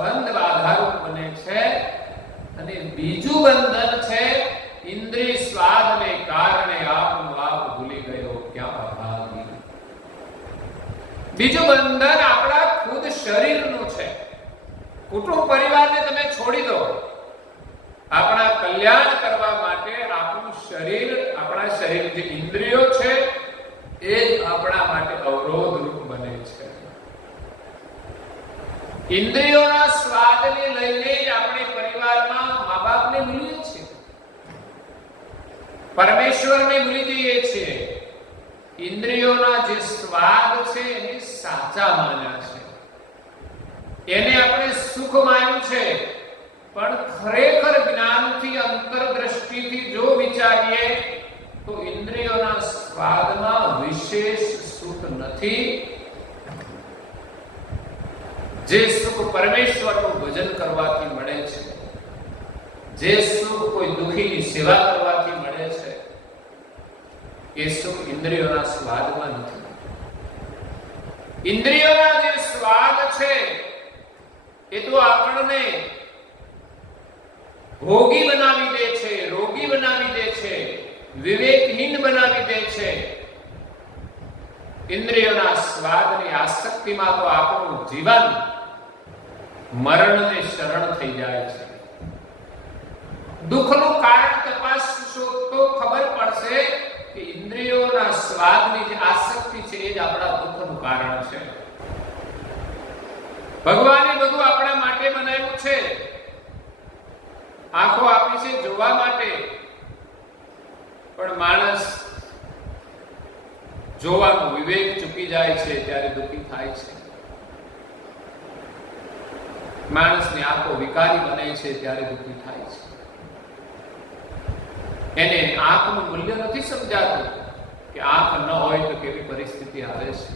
સંબંધ આધારરૂપ બને છે. અને બીજું બંધન છે ઇન્દ્રિય સ્વાદને કારણે આપનું આપ ભૂલી ગયો ક્યાં ભાગી. બીજું બંધન આપણા ખુદ શરીરનું છે. કુટુંબ પરિવારને તમે છોડી દો, આપણા કલ્યાણ કરવા માટે આપણું શરીર, આપણા શરીર જે ઇન્દ્રિયો છે એ જ આપણા માટે અવરોધરૂપ બને છે. ઇન્દ્રિયોના સ્વાદને લઈને જ આપણે પરિવારમાં મા બાપને ભૂલીએ છીએ, પરમેશ્વરને ભૂલી જઈએ છીએ. ઇન્દ્રિયોના જે સ્વાદ છે એને સાચા માન્યા છે, એને આપણે સુખ માન્યું છે. પણ ખરેખર જ્ઞાનથી, અંતરદ્રષ્ટિથી જો વિચારીએ તો ઇન્દ્રિયોના સ્વાદમાં વિશેષ સુખ નથી. જે સુખ પરમેશ્વરનું ભજન કરવાથી મળે છે, જે સુખ કોઈ દુઃખીની સેવા કરવાથી મળે છે, એ સુખ ઇન્દ્રિયોના સ્વાદમાં નથી. ઇન્દ્રિયોના જે સ્વાદ છે એ તો આપણને ભોગી બનાવી દે છે, રોગી બનાવી દે છે, વિવેકહીન બનાવી દે છે. ઇન્દ્રિયોના સ્વાદની આસક્તિમાં તો આપણું જીવન મરણને શરણ થઈ જાય છે. દુઃખનું કારણ તપાસશો તો ખબર પડશે કે ઇન્દ્રિયોના સ્વાદની જે આસક્તિ છે એ જ આપણા દુઃખનું કારણ છે. ભગવાને બધું આપણા માટે બનાવ્યું છે. આંખો આપી છે જોવા માટે, પણ માણસ જોવાનો વિવેક ચૂકી જાય છે ત્યારે દુઃખી થાય છે. માણસની આંખો વિકારી બને છે ત્યારે દુઃખી થાય છે. એને આંખનું મૂલ્ય નથી સમજાતું કે આંખ ન હોય તો કેવી પરિસ્થિતિ આવે છે.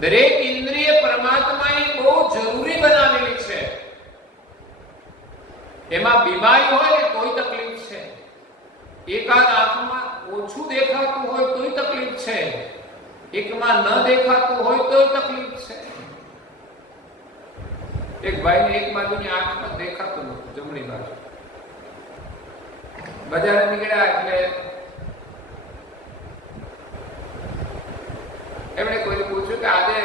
દરેક ઇન્દ્રિય પરમાત્માએ બહુ જરૂરી બનાવેલી છે. એમાં બીમારી હોય ને કોઈ તકલીફ છે, એકાદ આંખમાં ઓછું દેખાતું હોય તોય તકલીફ છે, એકમાં ન દેખાતું હોય તોય તકલીફ છે. એક ભાઈને એક બાજુની આંખમાં દેખાતું નહોતું, જમણી બાજુ. બજારે નીકળ્યા એટલે એમણે કોઈને પૂછ્યું કે આજે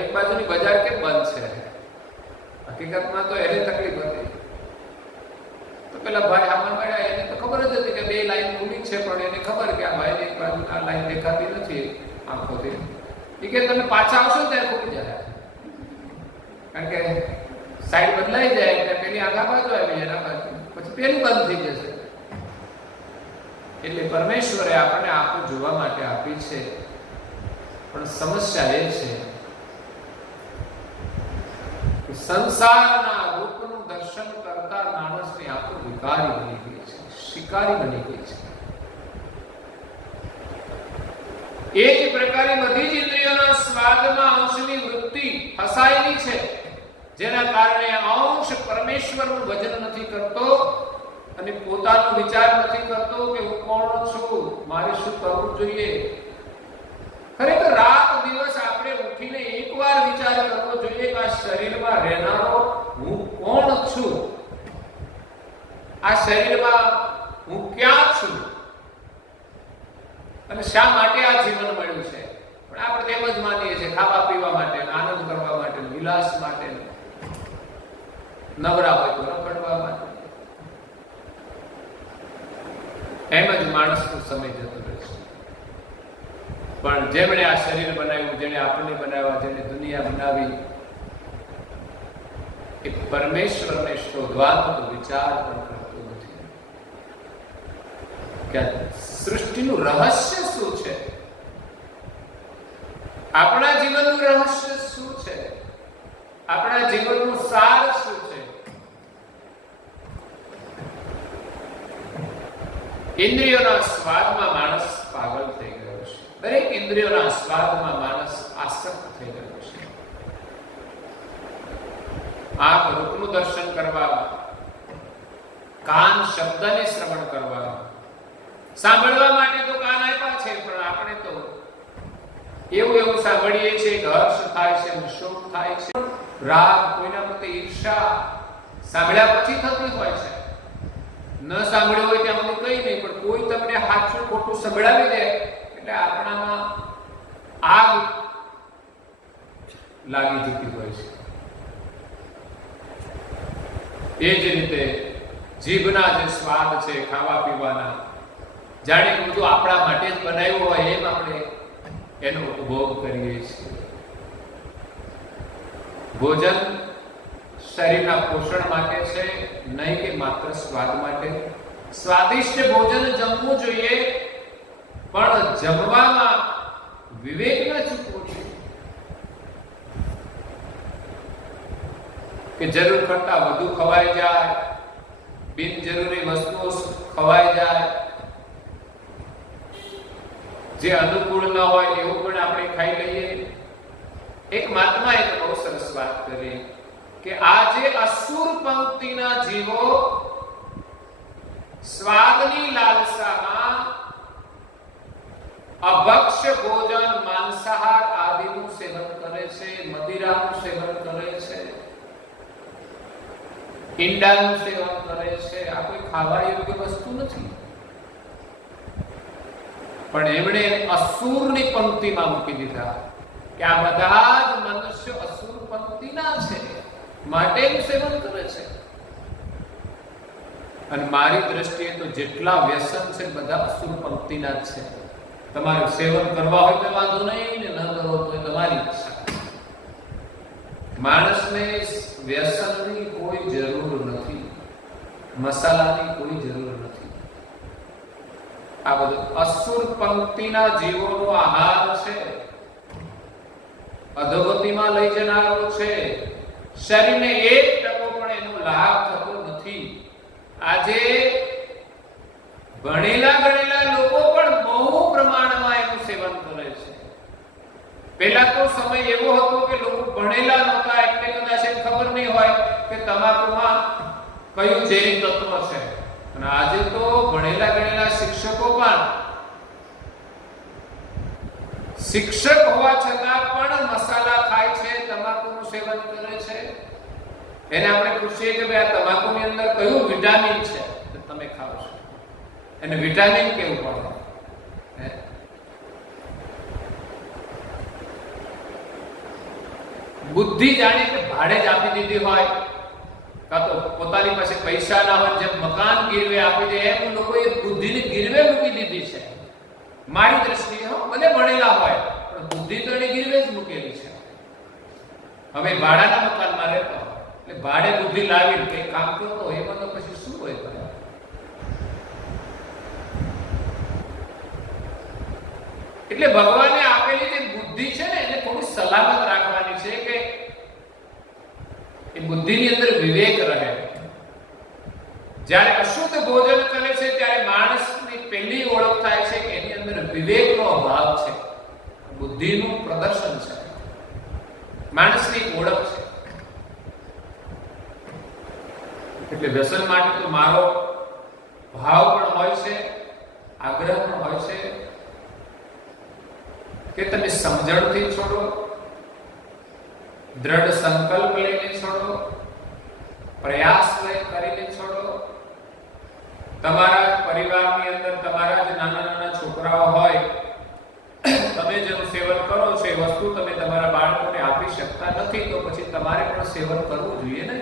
એક બાજુની બજાર કેમ બંધ છે? હકીકતમાં તો એને તકલીફ હતી. તો પેલા ભાઈ આમાં મળ્યા, એને તો ખબર જ હતી કે બે લાઈન ખુલી છે, પણ એને ખબર કે આ ભાઈ એક બાજુ આ લાઈન દેખાતી નથી આંખોથી. એ કે તમે પાછા આવશો ને ત્યારે ખુલી જાય, કારણ કે સાઈડ બદલાઈ જાય એટલે પેલી આગા બાજુ આવી જાય, પછી પેલી બંધ થઈ જશે. એટલે પરમેશ્વરે આપણને આંખો જોવા માટે આપી છે, પણ સમસ્યા એ છે કે સંસારના રૂપનું દર્શન કરતા માણસની આંખો વિકારી બની ગઈ છે, શિકારી બની ગઈ છે. એ જ પ્રકારે બધી જ ઇન્દ્રિયોના સ્વાદમાં અંશની વૃત્તિ ફસાયેલી છે, જેના કારણે અંશ પરમેશ્વરનું ભજન નથી કરતો અને પોતાનો વિચાર નથી કરતો કે હું કોણ છું, મારે શું કરવું જોઈએ. ખરેખર રાત દિવસ આપણે ઉઠીને એકવાર વિચાર કરવો જોઈએ કે આ શરીરમાં રહેનારો હું કોણ છું, આ શરીરમાં હું ક્યાં છું અને શા માટે આ જીવન મળ્યું છે. પણ આપણે તેમ જ માનીએ છીએ ખાવા પીવા માટે, આનંદ કરવા માટે, વિલાસ માટે, નવરા હોય તો રખડવા માટે. એમ જ માણસનો સમય જતો રહે છે. પણ જેમણે આ શરીર બનાવ્યું, જેને આપણને બનાવ્યા, જેને દુનિયા બનાવી, એ પરમેશ્વરને શોધવાનો તો વિચાર પણ કરતો નથી કે સૃષ્ટિનું રહસ્ય શું છે, આપણા જીવનનું રહસ્ય શું છે, આપણા જીવનનું સાર શું છે. ઇન્દ્રિયોના સ્વાદમાં માણસ પાગલ થઈ ગયો છે. દરેક ઇન્દ્રિયોના સ્વાદમાં માણસ આસક્ત થઈ ગયો છે. આંખ રૂપનું દર્શન કરવા, કાન શબ્દને શ્રવણ કરવા, સાંભળવા માટે તો કાન આપ્યા છે, પણ આપણે તો એવું સાંભળીએ છીએ કે હર્ષ થાય છે અને શોક થાય છે, રાગ, કોઈના પ્રત્યે ઈર્ષા સાંભળ્યા પછી થતી હોય છે. ન સાંભળ્યું હોય ત્યાં બધું કઈ નહીં, પણ કોઈ તમને સાચું ખોટું સંભળાવી દે એટલે આપણામાં આગ લાગી જતી હોય છે. એ જ રીતે જીભના જે સ્વાદ છે ખાવા પીવાના, જાણે કે બધું આપણા માટે જ બનાવ્યું હોય એમ આપણે એનો ઉપભોગ કરીએ છીએ. ભોજન શરીરના પોષણ માટે છે, નહીં કે માત્ર સ્વાદ માટે. સ્વાદિષ્ટ ભોજન જમવું જોઈએ, પણ જમવામાં વિવેક ન ચૂકવો જોઈએ કે જરૂર કરતા વધુ ખવાઈ જાય, બિનજરૂરી વસ્તુઓ ખવાઈ જાય, જે અનુકૂળ ન હોય એવું પણ આપણે ખાઈ લઈએ. એક મહાત્મા એક બહુ સરસ વાત કરી કે આજે અસુર પંક્તિના જીવો સ્વાદની લાલસામાં અભક્ષ્ય ભોજન, માંસાહાર આદિનું સેવન કરે છે, મદિરાનું સેવન કરે છે, ઈંડાનું સેવન કરે છે. આ કોઈ ખાવા યોગ્ય વસ્તુ નથી, પણ એમણે અસુરની પંક્તિમાં મૂકી દીધા કે આ બધા જ મનુષ્ય અસુર પંક્તિના છે, માટે સેવન કરે છે. અને મારી દ્રષ્ટિએ તો જેટલા વ્યસન છે બધા અસુર પંક્તિના જ છે. તમારે સેવન કરવા હોય તો વાંધો નહીં, ને ન કરો તો તમારી ઈચ્છા. માણસને વ્યસનની કોઈ જરૂર નથી, મસાલાની કોઈ જરૂર નથી. આ બધું અસુર પંક્તિના જીવોનો આહાર છે, અધોગતિમાં લઈ જનારો છે. શરીરને 1% પણ એનો લાભ થતો નથી. આજે ભણેલા ગણેલા લોકો પણ બહુ પ્રમાણમાં એનું સેવન કરે છે. પહેલા તો સમય એવો હતો કે લોકો ભણેલા નહોતા એટલે કદાચ એ ખબર નહીં હોય કે તમાકુમાં કયું ઝેરી તત્વ છે. અને આજે તો ભણેલા ગણેલા શિક્ષકો પણ, શિક્ષક હોવા છતાં પણ મસાલા ખાય છે, તમાકુનું સેવન કરે છે. એને આપણે પૂછીએ કે ભાઈ આ તમાકુની અંદર કયું વિટામિન છે તો તમે ખાઓ છો, એને વિટામિન કેવું પડે? બુદ્ધિ જાણે કે ભાડે જ આપી દીધી હોય, કાં તો પોતાની પાસે પૈસા ના હોય જેમ મકાન ગીરવે આપી દે એમ લોકોએ બુદ્ધિને ગીરવે મૂકી દીધી છે. મારી દ્રષ્ટિએ ભલે ભણેલા હોય પણ બુદ્ધિ તો એને ગીરવે જ મૂકેલી છે. હવે ભાડાના મકાનમાં રહેતો એટલે ભાડે બુદ્ધિ લાવી કે કામ કરતો એમાં તો પછી શું હોય? એટલે ભગવાને આપેલી જે બુદ્ધિ છે ને એને થોડી સલામત રાખવાની છે કે એ બુદ્ધિની અંદર વિવેક રહે. જ્યારે અશુદ્ધ ભોજન કરે છે ત્યારે માણસની પહેલી ઓળખ થાય છે કે એની અંદર વિવેકનો અભાવ છે, બુદ્ધિનું પ્રદર્શન છે, માણસની ઓળખ છે. એટલે વ્યસન માટે તો મારો ભાવ પણ હોય છે, આગ્રહ પણ હોય છે કે તમે સમજણથી છોડો, દ્રઢ સંકલ્પ લઈને છોડો, પ્રયાસ કરીને છોડો. તમારા પરિવારની અંદર તમારા જ નાના નાના છોકરાઓ હોય, તમે જેનું સેવન કરો છો એ વસ્તુ તમે તમારા બાળકોને આપી શકતા નથી તો પછી તમારે પણ સેવન કરવું જોઈએ ને.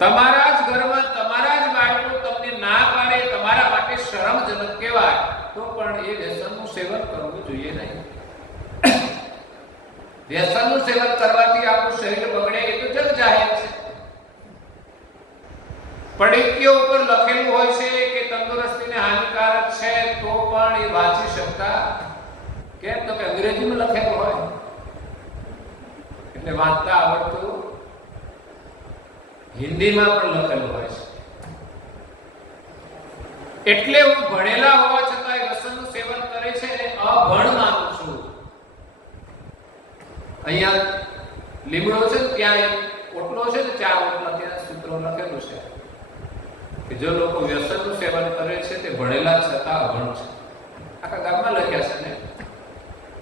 તમારા જ ઘરમાં તમારા જ બાળકો તમને ના પાડે, તમારા માટે શરમજનક કહેવાય તો પણ એ વ્યસનનું સેવન કરવું જોઈએ નહીં. વ્યસનનું સેવન કરવાથી આપણું શરીર બગડે એ તો જગ જાહેર છે. પડીકીઓ ઉપર લખેલું હોય છે કે તંદુરસ્તીને હાનિકારક છે તો પણ એ વાંચી શકતા કેમ? તો કે અંગ્રેજીમાં લખેલું હોય એટલે વાંચતા આવડતું, હિન્દીમાં પણ લખેલું હોય છે. એટલે હું ભણેલા હોવા છતાં વ્યસનનું સેવન કરે છે અને અભણ માનું છું. અહીંયા લીમડો છે ત્યાં ઓટલો છે ને 4 ઓટલા ત્યાં સૂત્રો લખેલું છે કે જો લોકો વ્યસનનું સેવન કરે છે તે ભણેલા છતાં અભણ છે. આખા ગામમાં લખ્યા છે ને.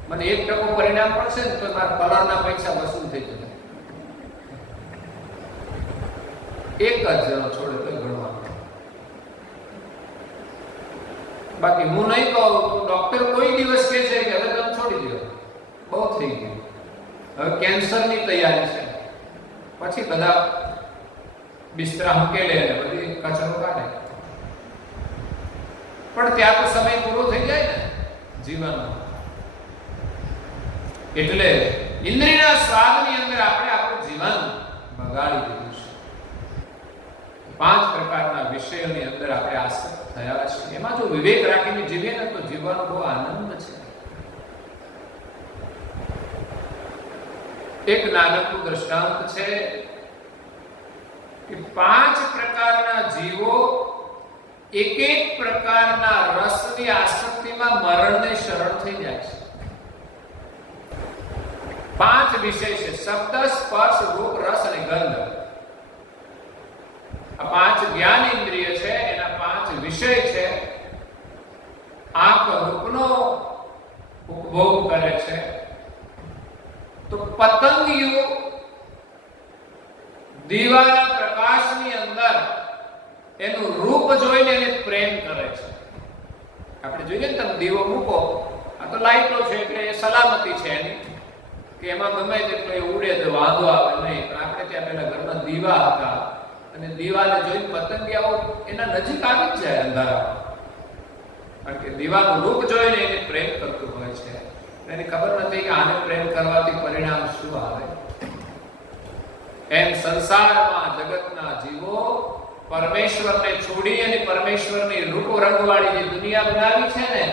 મને 1% પરિણામ પડશે ને તો મારા કલરના પૈસા વસૂલ થઈ જશે. એક જ જણો છોડે તો ગણવાનું. બાકી હું નહીં કહું તો ડોક્ટર કોઈ દિવસ કહે છે કે હવે તમે છોડી દો, બહુ થઈ ગયું, હવે કેન્સરની તૈયારી છે, પછી બધા બિસ્તરા મૂકેલે અને બધી કચરો કાઢે. પણ ત્યાં તો સમય પૂરો થઈ જાય ને જીવનનો. એટલે ઇન્દ્રિયના સ્વાદની અંદર આપણે આપણું જીવન બગાડી દીધું છે. 5 પ્રકારના વિષયોની અંદર આપણે આસક્ત થયા છીએ. એમાં જો વિવેક રાખીને જીવીએ ને તો જીવવાનો બહુ આનંદ છે. એક નાનકડું દ્રષ્ટાંત છે કે 5 પ્રકારના જીવો એક પ્રકારના રસની આસક્તિમાં મરણને શરણ થઈ જાય છે. 5 વિષય છે: શબ્દ, સ્પર્શ, રૂપ, રસ અને ગંધ. આ 5 જ્ઞાન ઇન્દ્રિય છે, એના 5 વિષય છે. આંખ રૂપનો ઉપભોગ કરે છે, તો પતંગિયો દીવાના પ્રકાશની અંદર એનું રૂપ જોઈને એને પ્રેમ કરે છે. આપણે જોઈએ ને, તમે દીવો મૂકો, આ તો લાઈટો છે એટલે એ સલામતી છે એની, કે એમાં ગમે તેટલો એ ઉડે તો વાંધો આવે નહીં. પણ આપણે ત્યાં પેલા ઘરમાં દીવા હતા અને દીવાને જોઈને પતંગિયાઓ એના નજીક આવી જ જાય અંધારામાં, કારણ કે દીવાનું રૂપ જોઈને એને પ્રેમ કરતું હોય છે. એની ખબર નથી કે આને પ્રેમ કરવાથી પરિણામ શું આવે. એમ સંસારમાં જગતના જીવો પરમેશ્વરને છોડી અને પરમેશ્વરની રૂપ રંગવાળી જે દુનિયા બનાવી છે ને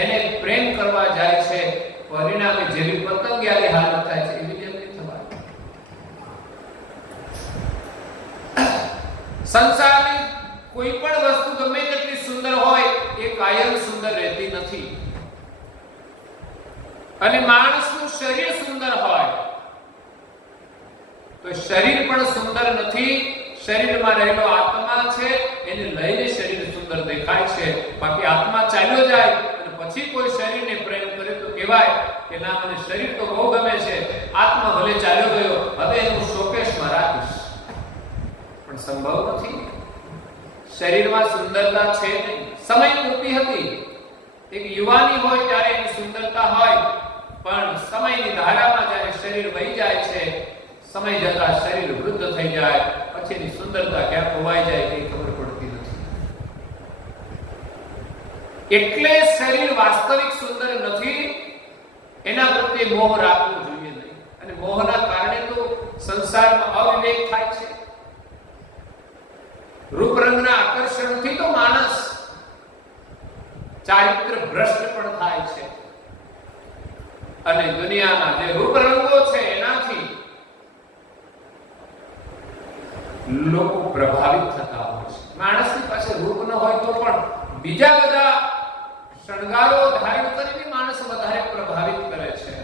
એને પ્રેમ કરવા જાય છે. પરિણામે જેવી પતંગિયાની હાલત થાય છે એવી જેમની થવાય. સંસારની કોઈ પણ વસ્તુ ગમે તેટલી સુંદર હોય એ કાયમ સુંદર રહેતી નથી. અને માણસનું શરીર સુંદર હોય તો શરીર પણ સુંદર નથી. શરીરમાં રહેલો આત્મા છે, એને લઈને શરીર સુંદર દેખાય છે. બાકી આત્મા ચાલ્યો જાય અને પછી કોઈ શરીરને પ્રેમ કરે તો કહેવાય કે ના, મને શરીર તો બહુ ગમે છે, આત્મા ભલે ચાલ્યો ગયો, હવે એનું શોકેશમાં રાખીશ. પણ સંભવ નથી. શરીરમાં સુંદરતા છે નહીં. સમય પૂરતી હતી. એક યુવાની હોય ત્યારે એની સુંદરતા હોય, પણ સમયની ધારામાં જ્યારે શરીર વહી જાય છે, સમય જતા શરીર વૃદ્ધ થઈ જાય, પછી એની સુંદરતા ક્યાં ખોવાઈ જાય કઈ ખબર પડતી નથી. એટલે શરીર વાસ્તવિક સુંદર નથી. એના પ્રત્યે મોહ રાખવો જોઈએ નહીં. અને મોહના કારણે તો સંસારમાં અવિવેક થાય છે. રૂપ રંગના આકર્ષણથી તો માણસ ચારિત્ર ભ્રષ્ટ પણ થાય છે. અને દુનિયાના જે રૂપ રંગો છે એનાથી લોકો પ્રભાવિત થતા હોય છે. માણસની પાસે રૂપ ન હોય તો પણ બીજા બધા શણગારો ધારણ કરીને માણસ વધારે પ્રભાવિત કરે છે.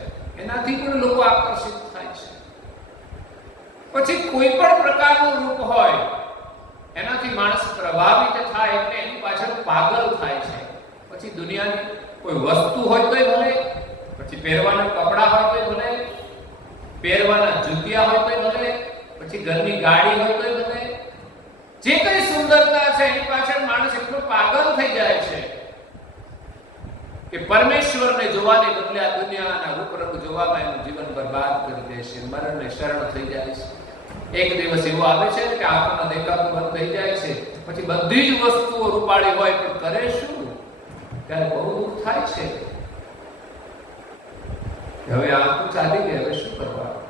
એનાથી પણ લોકો આકર્ષિત થાય છે. પછી કોઈ પણ પ્રકારનું રૂપ હોય એનાથી માણસ પ્રભાવિત થાય એટલે એની પાછળ પાગલ થાય છે. પછી દુનિયાની કોઈ વસ્તુ હોય તોય ભલે, પછી પહેરવાના કપડા હોય તોય ભલે, પહેરવાના જુતિયા હોય તોય ભલે, પછી ઘરની ગાડી હોય તોય ભલે, જે કઈ સુંદરતા છે એની પાછળ માણસ એટલો પાગલ થઈ જાય છે કે પરમેશ્વરને જોવાને બદલે આ દુનિયાના રૂપ રંગ જોવામાં એનું જીવન બરબાદ કરી દે છે. મરણને શરણ થઈ જાય છે. એક દિવસ એવો આવે છે કે આંખમાં દેખાતું બંધ થઈ જાય છે. પછી બધી જ વસ્તુઓ રૂપાળી હોય પણ કરે શું? ત્યારે બહુ દુઃખ થાય છે. હવે આંખો ચાલી ગઈ, હવે શું કરવાનું?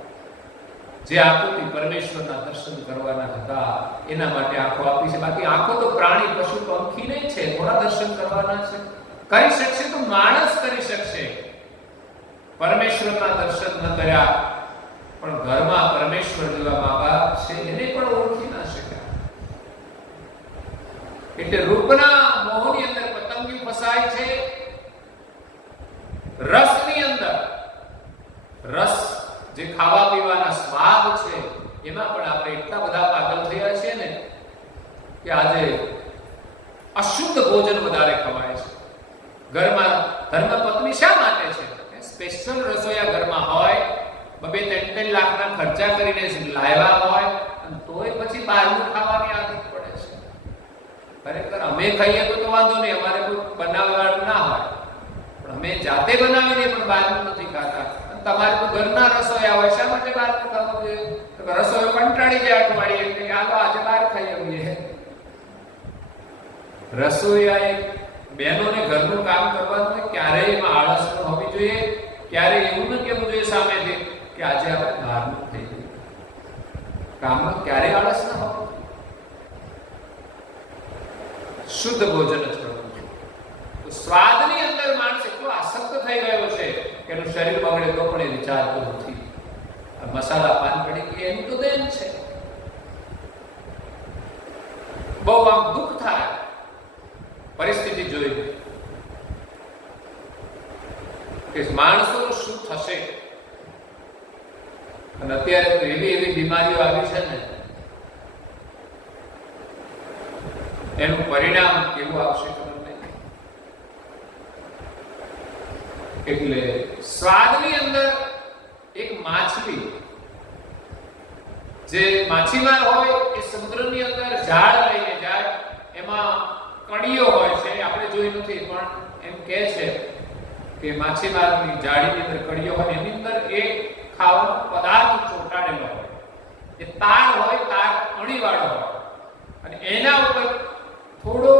જે આંખોથી પરમેશ્વરના દર્શન કરવાના હતા એના માટે આંખો આપી છે. બાકી આંખો તો પ્રાણી, પશુ, પંખી નહીં છે, થોડા દર્શન કરવાના છે. કરી શકશે તો માણસ કરી શકશે. પરમેશ્વરના દર્શન ન કર્યા પણ ઘરમાં પરમેશ્વર જેવા મા બાપ છે એને પણ ઓળખી ના શક્યા. એટલે રૂપના મોહની અંદર પતંગિયું ફસાય છે. રસની અંદર, રસ જે ખાવા પીવાના સ્વાદ છે એમાં પણ આપણે એટલા બધા પાગલ થયા છીએ ને કે આજે અશુદ્ધ ભોજન વધારે ખવાય છે. ઘરમાં ધર્મ પત્ની શા માટે છે? સ્પેશિયલ રસોઈયા ઘરમાં હોય, 2-3 લાખના ખર્ચા કરીને લાવ્યા હોય, અને તોય પછી બહારનું ખાવાની આદત પડે છે. ખરેખર અમે ખાઈએ તો વાંધો નહીં, અમારે કોઈ બનાવવાનું ના હોય, પણ અમે જાતે બનાવીને પણ બહારનું નથી ખાતા. અને તમારે તો ઘરના રસોઈયા હોય, શા માટે બહારનું ખાવું જોઈએ? રસોઈ કંટાળી જાય અઠવાડિયે, એટલે હાલો આજે બહાર ખાઈ આવીએ. રસોઈયાએ બહેનોને ઘરનું કામ કરવાનું ક્યારેય એમાં આળસ ન હોવી જોઈએ, ક્યારેય એવું ન કહેવું જોઈએ સામેથી કે આજે આપણે બહારનું થઈ ગયું. કામમાં ક્યારેય આળસ ન હોવું, શુદ્ધ ભોજન જ કરવું. તો સ્વાદની અંદર માણસ એટલો આસક્ત થઈ ગયો છે કે એનું શરીર બગડે તો પણ એ વિચારતો નથી. મસાલા પાન પડી કે એનું તો દેન છે. બહુ આમ દુઃખ થાય પરિસ્થિતિ જોઈને કે માણસોનું શું થશે. અને અત્યારે તો એવી બીમારીઓ આવી છે ને, એનું પરિણામ કેવું આવશે ખબર નહીં. એટલે સ્વાદની અંદર એક માછલી, જે માછીમાર હોય એ સમુદ્રની અંદર જાળ લઈને જાય, એમાં કડીઓ હોય છે, આપણે જોઈ નથી પણ એમ કહે છે કે માછીમારની જાળીની અંદર કડીઓ હોય, એની અંદર એક ખાવાનો પદાર્થ ચોંટાડેલો હોય. એ તાર હોય, તાર અણીવાળો હોય, અને એના ઉપર થોડો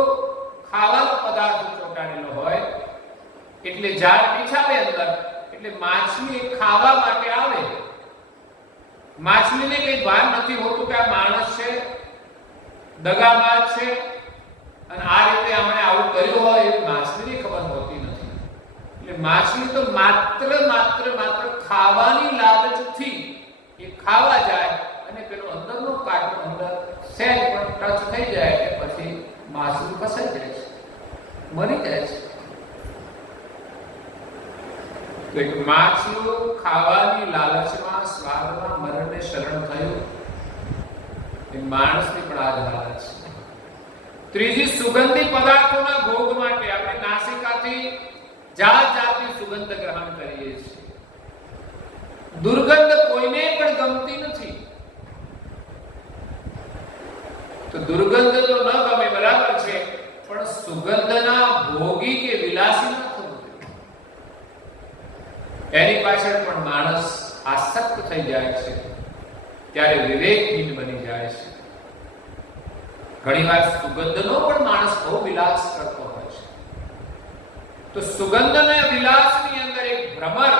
ખાવાનો પદાર્થ ચોંટાડેલો હોય. એટલે જાળ પીછાવે અંદર, એટલે માછલી ખાવા માટે આવે. માછલીને કઈ ભાન નથી હોતું કે આ માણસ છે, દગાબાજ છે, અને આ રીતે આપણે આવું કર્યું હોય એ માછલીને ખબર હોતી નથી. એટલે માછલી તો માત્ર ખાવાની લાલચથી એ ખાવા જાય, અને પેલો અંદરનો કાંટો અંદર સહેજ પણ ટચ થઈ જાય કે પછી માછલી ફસાઈ જાય છે, મરી જાય છે. તો એક માછલું ખાવાની લાલચમાં, સ્વાદમાં મરણને શરણ થયું. એ માણસની પણ આ જ હાલત છે. ત્રીજી, સુગંધી પદાર્થોના ભોગ માટે આપણે નાસિકાથી જાતની સુગંધ ગ્રહણ કરીએ છીએ. દુર્ગંધ કોઈને પણ ગમતી નથી. તો દુર્ગંધ તો ન ગમે, બરાબર છે, પણ સુગંધના ભોગી કે વિલાસી ન થવું જોઈએ. એની પાછળ પણ માણસ આસક્ત થઈ જાય છે, ત્યારે વિવેકહીન બની જાય છે. ઘણીવાર સુગંધનો પણ માણસ બહુ વિલાસ કરતો હોય છે. તો સુગંધના વિલાસની અંદર એક ભ્રમર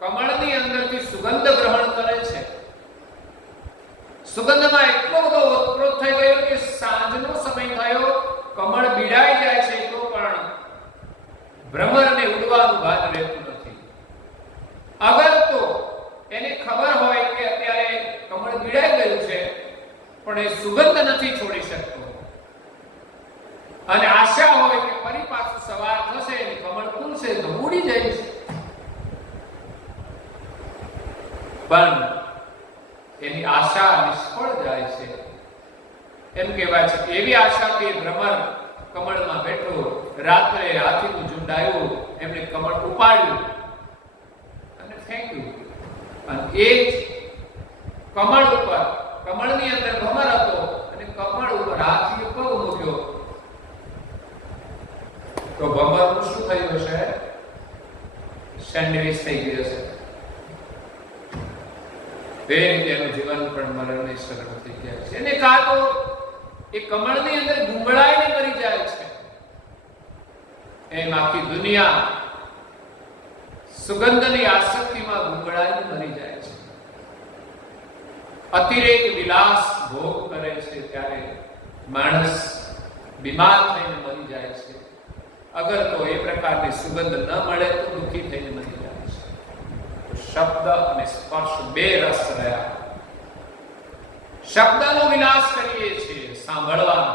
કમળની અંદરથી સુગંધ ગ્રહણ કરે છે. સુગંધમાં એટલો બધો ઓતપ્રોત થઈ ગયો કે સાંજનો સમય થયો, કમળ બીડાઈ જાય છે, તો પણ ભ્રમરને ઉડવાનું ભાન રહેતું નથી. અગર તો એને ખબર હોય કે અત્યારે કમળ બીડાઈ ગયું છે, પણ એ સુગંધ નથી છોડી શકતો, અને આશા હોય કે ફરી પાછું સવાર થશે અને કમળ ખુલશે તો ઉડી જઈશ. પણ એની આશા નિષ્ફળ જાય છે. એમ કહેવાય છે કે એવી આશાથી ભ્રમર કમળમાં બેઠો, રાત્રે હાથીનું ઝુંડ આવ્યું, એમણે કમળ ઉપાડ્યું અને ફેંક્યું, અને એ જ કમળ ઉપર, કમળની અંદર ભ્રમર હતો, અને કમળ ઉપર હાથીએ પગ મૂક્યો, તો ભ્રમરનું શું થયું હશે? સેન્ડવિચ થઈ ગયું હશે. તે તેનું જીવન પણ મરણની શરણ થઈ જાય છે. એને કાં તો એ કમળની અંદર ગુંગળાઈને મરી જાય છે, એમ આખી દુનિયા સુગંધની આસક્તિમાં ગુંગળાઈને મરી જાય છે. અતિરેક વિલાસ ભોગ કરે છે, ત્યારે માણસ બીમાર થઈને મરી જાય છે. અગર તો એ પ્રકારની સુગંધ ન મળે તો દુઃખી થઈને મરી જાય છે. તો શબ્દ અને સ્પર્શ બે રસ રહ્યા. શબ્દનો વિલાસ કરીએ છીએ, સાંભળવાનો.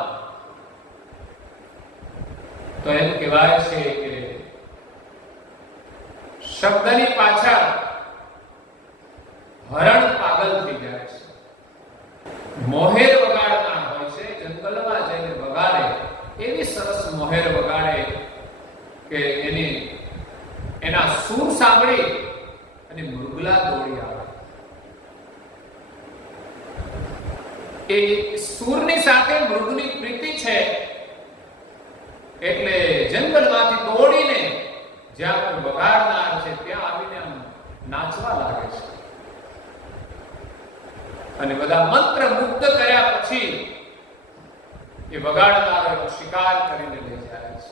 તો એમ કહેવાય છે કે શબ્દની પાછળ હરણ પાગલ થઈ જાય છે. મોહેર વગાડનાર હોય છે, જંગલમાં જઈને વગાડે, એવી સરસ મોહેર વગાડે કે એની એના સૂર સાંભળી અને મૃગલા દોડી આવે. એ સૂરની સાથે મૃગની પ્રીતિ છે એટલે જંગલમાંથી દોડીને જ્યાં કોઈ વગાડનાર છે ત્યાં આવીને આમ નાચવા લાગે છે. અને બધા મંત્ર મુગ્ધ કર્યા પછી એ વગાડનારો શિકાર કરીને લઈ જાય છે.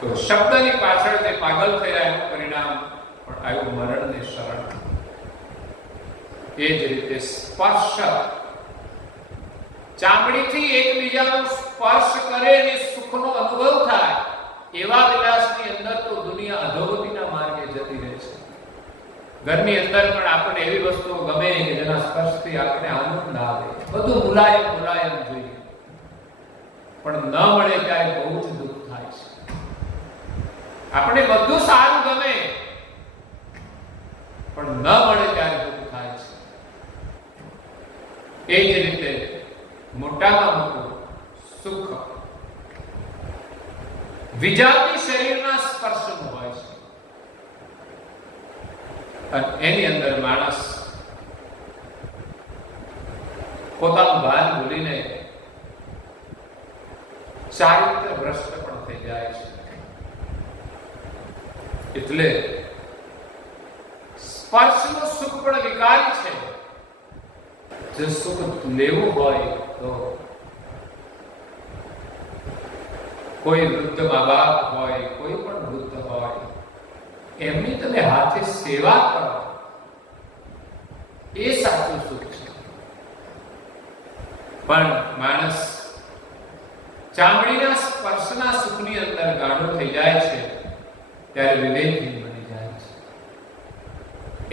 તો શબ્દની પાછળ તે પાગલ થયા એનું પરિણામ પણ આવ્યું મરણને શરણ. એ જ રીતે સ્પર્શ, ચામડીથી એકબીજાનો સ્પર્શ કરે અને સુખનો અનુભવ થાય, એવા વિલાસની અંદર તો દુનિયા અધોગતિના માર્ગે જતી રહે છે. ઘરની અંદર પણ આપણને એવી વસ્તુઓ ગમે કે જેના સ્પર્શથી આપણે આનંદ આવે, બધું મુલાયમ મુલાયમ જોઈએ, પણ ન મળે ત્યારે બહુ જ દુઃખ થાય છે. આપણે બધું સારું ગમે પણ ન મળે ત્યારે દુઃખ થાય છે. એ જ રીતે મોટામાં મોટું સુખ વિજાતી શરીરના સ્પર્શનું હોય છે. અને એની અંદર માણસ પોતાનું ભાન ભૂલીને ચારિત્ર ભ્રષ્ટ પણ થઈ જાય છે. એટલે સ્પર્શનું સુખ પણ વિકારી છે. જો સુખ લેવું હોય તો કોઈ વૃદ્ધ મા બાપ હોય, કોઈ પણ વૃદ્ધ હોય, એમની તમે હાથે સેવા કરો, એ સાચું સુખ છે. પણ માણસ ચામડીના સ્પર્શના સુખની અંદર ગાંડો થઈ જાય છે ત્યારે વિવેકહીન બની જાય છે.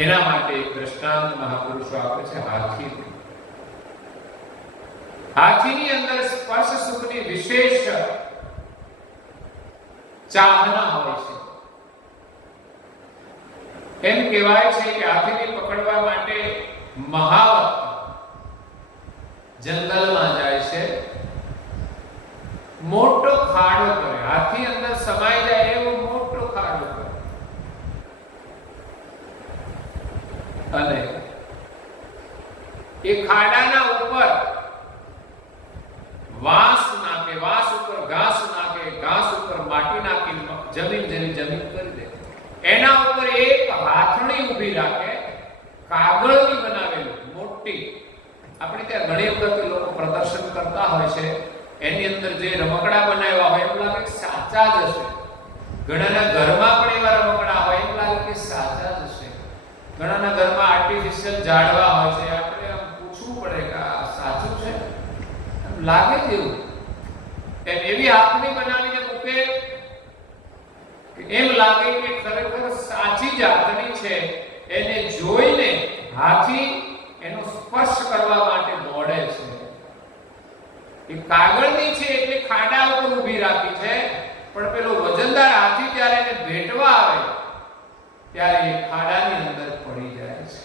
એના માટે એક દ્રષ્ટાંત મહાપુરુષો આપે છે હાથીનું. હાથીની અંદર સ્પર્શ સુખની વિશેષ ચાહના હોય છે. એમ કહેવાય છે કે હાથીને પકડવા માટે મહાવત જંગલમાં જાય છે, મોટો ખાડો કરે, હાથી અંદર સમાઈ જાય એવો મોટો ખાડો કરે, અને એ ખાડાના ઉપર વાંસ નાખે, વાંસ ઉપર ઘાસ નાખે, ઘાસ ઉપર માટી નાખી જમીન જેવી જમીન કરી દે. એના ઉપર એક હાથણી ઊભી રાખે, કાગળની બનાવેલી મોટી. આપણે ત્યાં ઘણી વખત લોકો પ્રદર્શન કરતા હોય છે, એની અંદર જે રમકડા બનાવ્યા હોય એમ લાગે કે સાચા જ હશે. ઘણાના ઘરમાં પણ એવા રમકડા હોય એમ લાગે કે સાચા જ હશે. ઘણાના ઘરમાં આર્ટિફિશિયલ ઝાડવા હોય છે, આપણે આમ પૂછવું પડે કે આ સાચું છે, લાગે છે એવું. એવી હાથણી બનાવીને મૂકે એમ લાગે કે ખરેખર સાચી જ હાથણી છે. એને જોઈને હાથી એનો સ્પર્શ કરવા માટે દોડે છે. એ કાગળની છે એટલે ખાડા ઉપર ઊભી રાખી છે, પણ પેલો વજનદાર હાથી જ્યારે એને ભેટવા આવે ત્યારે એ ખાડાની અંદર પડી જાય છે.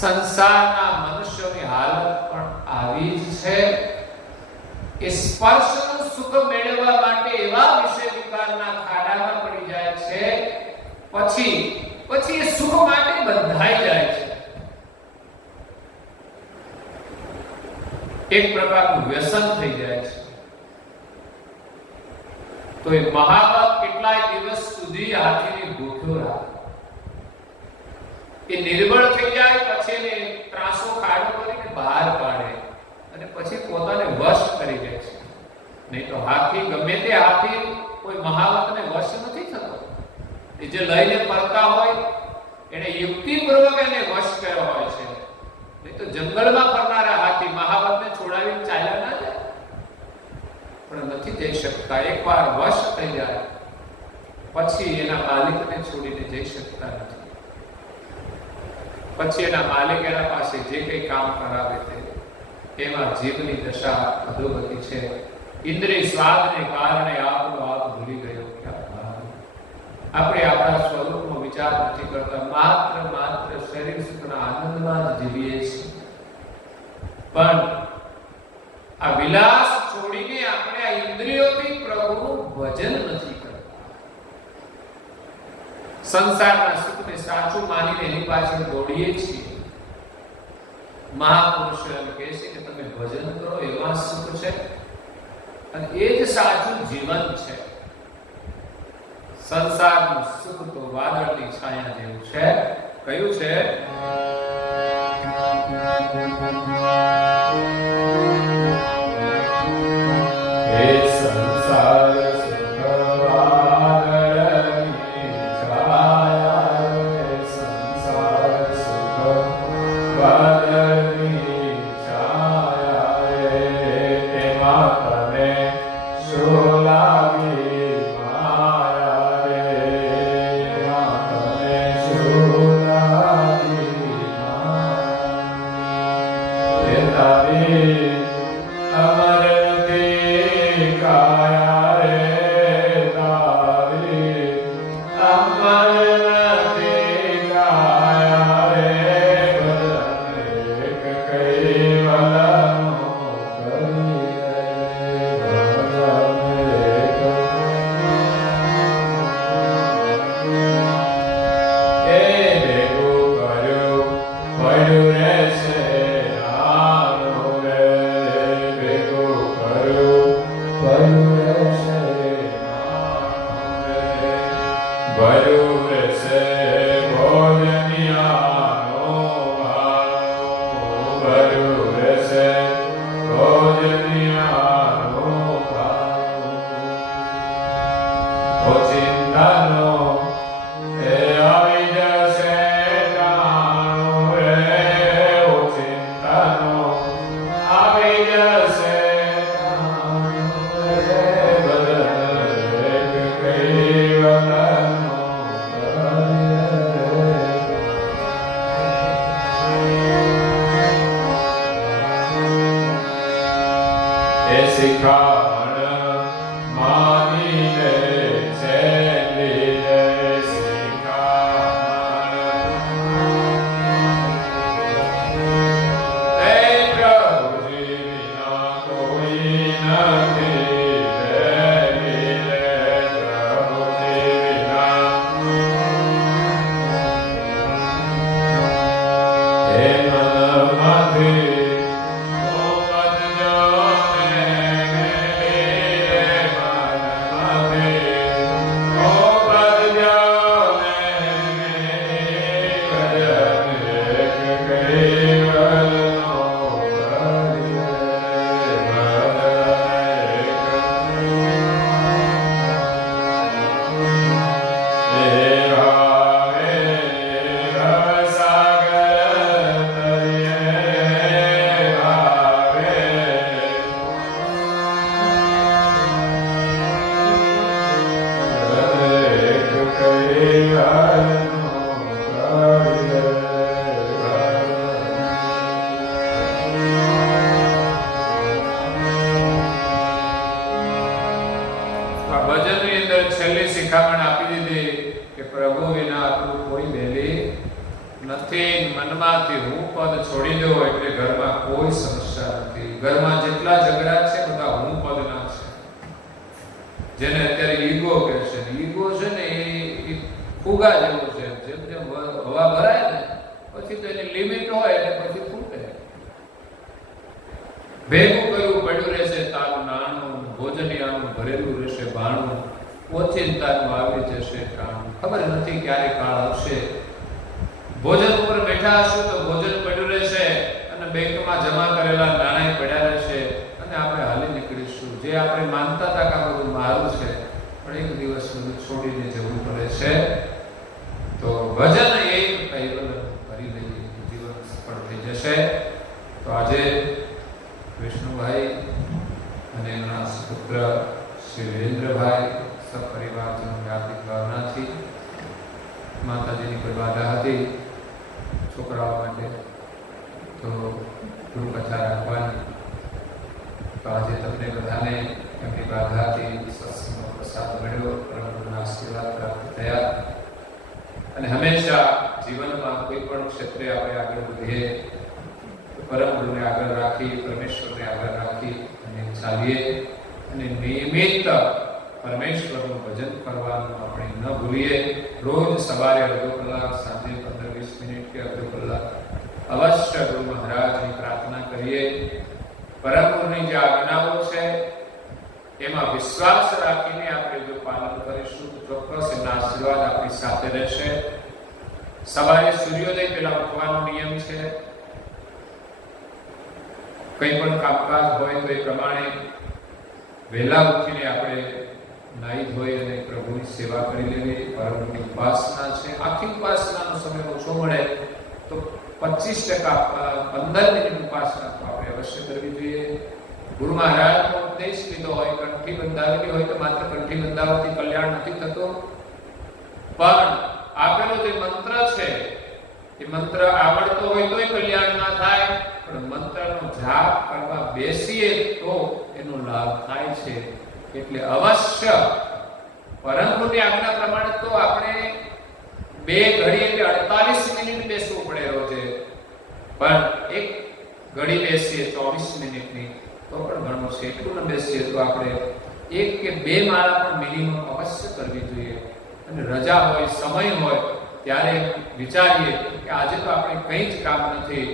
સંસારના મનુષ્યોની હાલત પણ આવી જ છે. એ સ્પર્શનું સુખ મેળવવા માટે એવા વિષય વિકારના ખાડામાં પડી જાય છે, પછી એ સુખ માટે બંધાઈ જાય છે. એક પ્રકારનું વ્યસન થઈ જાય છે. તો એ મહાવત કેટલાય દિવસ સુધી હાથીને ગોઠ્યો રાખે. એ નિર્બળ થઈ જાય, પછી એને ત્રાસો ખાડો કરીને બહાર કાઢે અને પછી પોતાને વશ કરી દે છે. નહીં તો હાથી ગમે તે હાથી કોઈ મહાવતને વશ નથી થતો. એ જે લઈને ફરતા હોય એને યુક્તિપૂર્વક એને વશ કર્યો હોય છે. નહીં તો જંગલમાં ફરનારા હાથી મહાવતને છોડાવીને ચાલ્યા ના જાય, પણ નથી જઈ શકતા. એકવાર વશ થઈ જાય પછી એના માલિકને છોડીને જઈ શકતા નથી. પછી એના માલિક એના પાસે જે કંઈ કામ કરાવે તે એમાં જીવની દશા અધોગતિ છે. ઇન્દ્રિય સ્વાદને કારણે આપણો આપ ભૂલી ગયો. આપણે આપણા સ્વરૂપનો વિચાર નથી કરતા, માત્ર શરીર સુખના આનંદમાં જ જીવીએ છીએ. પણ આ વિલાસ છોડીને આપણે આ ઇન્દ્રિયોથી પ્રવૃત્તિ પ્રભુનું ભજન નથી કરતા. સંસારના સુખને સાચું માનીને એની પાછળ દોડીએ છીએ. મહાપુરુષો એમ કહે છે કે તમે ભજન કરો એમાં સુખ છે અને એ જ સાચું જીવન છે. સંસારનું સુખ તો વાદળની છાયા જેવું છે. કયું છે? હે સંસાર સુખ વાદળની છાયા, હે સંસાર સુખ વાદળની છાયા, તેમાં તમે શું લાગી માયા રે, તેમાં તમે શું લાગી માયા, એ તારી અમરતી કાયા રે, તારી અમરતી કાયા રે, એક કૈવલનો કરી રે, ભેગું કર્યું પડ્યું રહેશે નાનું રે, ભેગું કર્યું પડ્યું રહેશે નાનું રે, ભર્યું રહેશે ભોજનિયાનું ભાણું, ભર્યું રહેશે ભોજનિયાનું ભાણું, ઓચિંતાનો એ આવી જશે ટાણું રે, ઓચિંતાનો આવી જશે ટાણું રે, બદલ કૈવલનો એ શિખામણ માની લે છે લીલે, શિખામણ હે પ્રભુજી વિના કોઈ નથી રે લીલે, પ્રભુજી વિના હે મનમાંથી શિખામણ આપી દીધી કે પ્રભુ વિના આપણું કોઈ બેલી નથી. મનમાંથી હું પદ છોડી દો એટલે ઘરમાં કોઈ સમસ્યા નથી. ઘરમાં જેટલા ઝઘડા છે બધા હું પદના છે. જેને અત્યારે ઈગો કહે છે, ઈગો છે ને એ ફુગા જેવો છે. જેમ જેમ હવા ભરાય ને પછી તો એની લિમિટ હોય એટલે પછી ફૂટે. ભેગું કર્યું પડ્યું રહેશે તારું નાણું, ભોજનિયાનું ભરેલું રહેશે ભાણું, ઓચિંતાનું આવી જશે ટાણું. ખબર નથી ક્યારે કાળ આવશે. ભોજન ઉપર બેઠા હશું તો ભોજન પડ્યું રહેશે અને બેંકમાં જમા કરેલા નાણાં પડ્યા રહેશે અને આપણે હાલી નીકળીશું. જે આપણે માનતા હતા કે આ બધું મારું છે, પણ એક દિવસ બધું છોડીને જવું પડે છે. તો ભજન એ કૈવલ કરી લઈએ, જીવન સફળ થઈ જશે. તો આજે વિષ્ણુભાઈ અને એમના પુત્ર શ્રી વિરેન્દ્રભાઈ સપરિવારજનો હાર્દિક ભાવનાથી માતાજીની કોઈ બાધા હતી છોકરાઓ માટે તો ગુરુકથા રાખવાની. તો આજે તમને બધાને એમની બાધાથી સત્સંગનો પ્રસાદ મળ્યો, પ્રભુના આશીર્વાદ પ્રાપ્ત થયા. અને હંમેશા જીવનમાં કોઈ પણ ક્ષેત્રે આપણે આગળ વધીએ પરમ ગુરુને આગળ રાખી, પરમેશ્વરને આગળ રાખી અને ચાલીએ અને નિયમિત પરમેશ્વરનું ભજન કરવાનું આપણે ન ભૂલીએ. રોજ સવારે અડધો કલાક, સાંજે 15-20 મિનિટ કે અડધો કલાક અવશ્ય ગુરુ મહારાજની પ્રાર્થના કરીએ. પરમ ગુરુની જે આજ્ઞાઓ છે એમાં વિશ્વાસ રાખીને આપણે જો પાલન કરીશું તો ચોક્કસ એના આશીર્વાદ આપણી સાથે રહેશે. સવારે સૂર્યોદય પહેલા ઉઠવાનો નિયમ છે. કંઈ પણ કામકાજ હોય તો એ પ્રમાણે વહેલા ઉઠીને આપણે નાહી ધોઈ અને પ્રભુની સેવા કરી લેવી. પરમની ઉપાસના છે. આખી ઉપાસનાનો સમય ઓછો મળે તો 25% 15 મિનિટ ઉપાસના તો આપણે અવશ્ય કરવી જોઈએ. ગુરુ મહારાજનો ઉપદેશ લીધો હોય, કંઠી બંધાવેલી હોય તો માત્ર કંઠી બંધાવવાથી કલ્યાણ નથી થતું, પણ આપેલો જે મંત્ર છે એ મંત્ર આવડતો હોય તોય કલ્યાણ ના થાય, પણ મંત્રનો જાપ કરવા બેસીએ તો એનો લાભ થાય છે. એટલે અવશ્ય પરમ ગુરુની આજ્ઞા પ્રમાણે તો આપણે 2 ઘડી એટલે 48 મિનિટ બેસવું પડે રોજે, પણ 1 ઘડી બેસીએ 24 મિનિટની તો પણ ઘણું છે. એટલું ન બેસીએ તો આપણે 1 કે 2 માળા પણ મિનિમમ અવશ્ય કરવી જોઈએ. અને રજા હોય, સમય હોય ત્યારે વિચારીએ કે આજે તો આપણે કંઈ જ કામ નથી,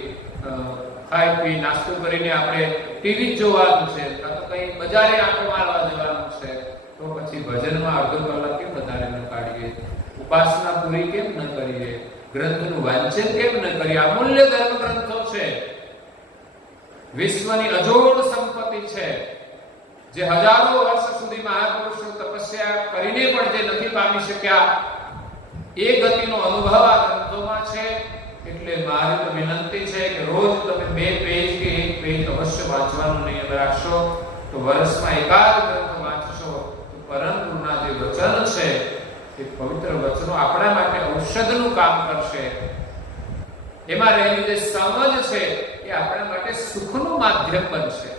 ખાઈ પી નાસ્તો કરીને આપણે ટીવી જોવાનું છે, કાં તો કંઈ બજારે આંટો મારવા જવાનું છે, તો પછી ભજનમાં અડધો કલાક કેમ વધારે ન કાઢીએ, ઉપાસના પૂરી કેમ ન કરીએ, ગ્રંથનું વાંચન કેમ ન કરીએ. અમૂલ્ય ધર્મ ગ્રંથો છે, વિશ્વની અજોડ સંપત્તિ છે, જે હજારો વર્ષ સુધી મહાપુરુષો તપસ્યા કરીને પણ જે નથી પામી શક્યા એ ગતિનો અનુભવ આ ગ્રંથોમાં છે. એટલે મારી તો વિનંતી છે કે રોજ તમે 2 પેજ કે 1 પેજ અવશ્ય વાંચવાનો નિયમ રાખશો તો વર્ષમાં એકાદ ગ્રંથ વાંચશો તો પરમ ગુરુના જે વચન છે એ પવિત્ર વચનો આપણા માટે ઔષધનું કામ કરશે. એમાં રહેલી જે સમજ છે એ આપણા માટે સુખનું માધ્યમ બનશે.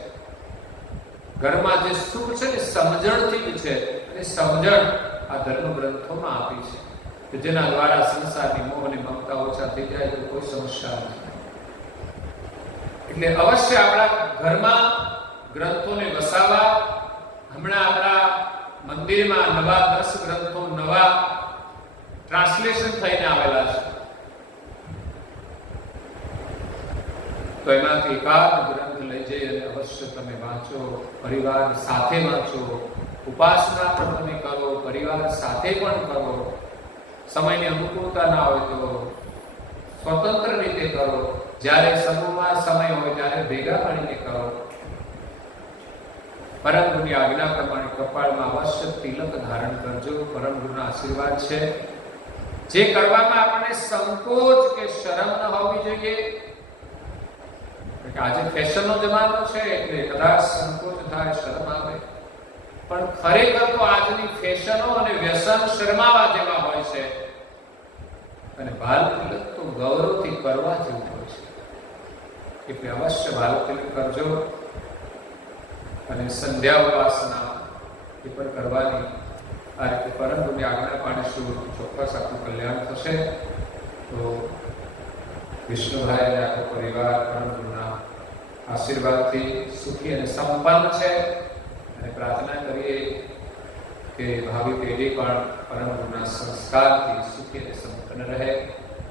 ઘરમાં જે સુખ છે એ સમજણથી જ છે, અને સમજણ આ ધર્મ ગ્રંથોમાં આપી છે કે જેના દ્વારા સંસારની મોહ અને મમતા ઓછા થઈ જાય તો કોઈ સમસ્યા નથી. એટલે અવશ્ય આપણા ઘરમાં ગ્રંથોને વસાવવા. હમણાં આપણા મંદિરમાં નવા 10 ગ્રંથો નવા ટ્રાન્સલેશન થઈને આવેલા છે, તો એમાંથી એકાદ ગ્રંથ લઈ જઈ અને અવશ્ય તમે વાંચો, પરિવાર સાથે વાંચો. ઉપાસના પણ તમે કરો, પરિવાર સાથે પણ કરો. સમયની અનુકૂળતા ના હોય તો સ્વતંત્ર રીતે કરો. જ્યારે સમૂહમાં સમય હોય ત્યારે ભેગા મળીને કરો. પરમ ગુરુની આજ્ઞા પ્રમાણે કપાળમાં અવશ્ય તિલક ધારણ કરજો. પરમ ગુરુના આશીર્વાદ છે. જે કરવામાં આપણને સંકોચ કે શરમ ન હોવી જોઈએ. આજે ફેશનનો જમાનો છે એટલે કદાચ સંકોચ થાય, શરમ આવે, પણ ખરેખર તો આજની ફેશનો અને વ્યસન શરમાવા જેવા હોય છે, અને બાલ તિલક તો ગૌરવથી કરવા જેવું હોય છે. એટલે અવશ્ય બાલ તિલક કરજો. અને સંધ્યા ઉપાસના એ પણ કરવાની. આ રીતે પરમ ગુરુની આજ્ઞા પાડીશું ચોક્કસ આપણું કલ્યાણ થશે. તો વિષ્ણુભાઈ અને આખો પરિવાર પરમ ગુરુના આશીર્વાદથી સુખી અને સંપન્ન છે. અને પ્રાર્થના કરીએ કે ભાવિ પેઢી પણ પરમ ગુરુના સંસ્કારથી સુખી અને સંપન્ન રહે.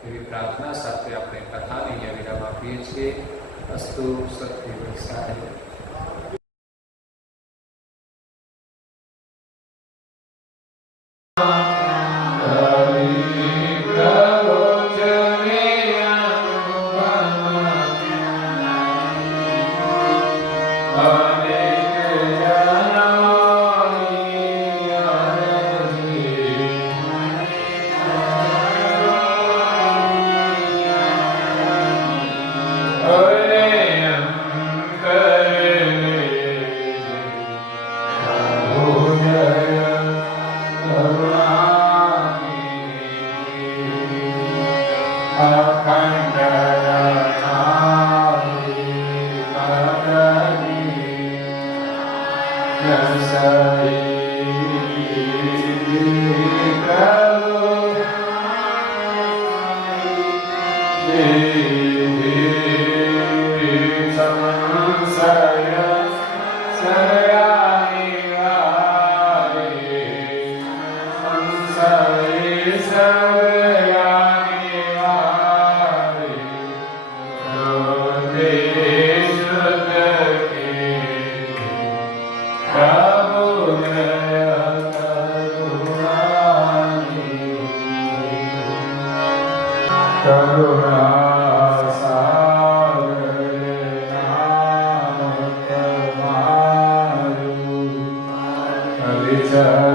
એવી પ્રાર્થના સાથે આપણે કથાને અહીંયા વિરામ આપીએ છીએ. અસ્તુ સત્ય વૈસાય. Saraya, Saraya, च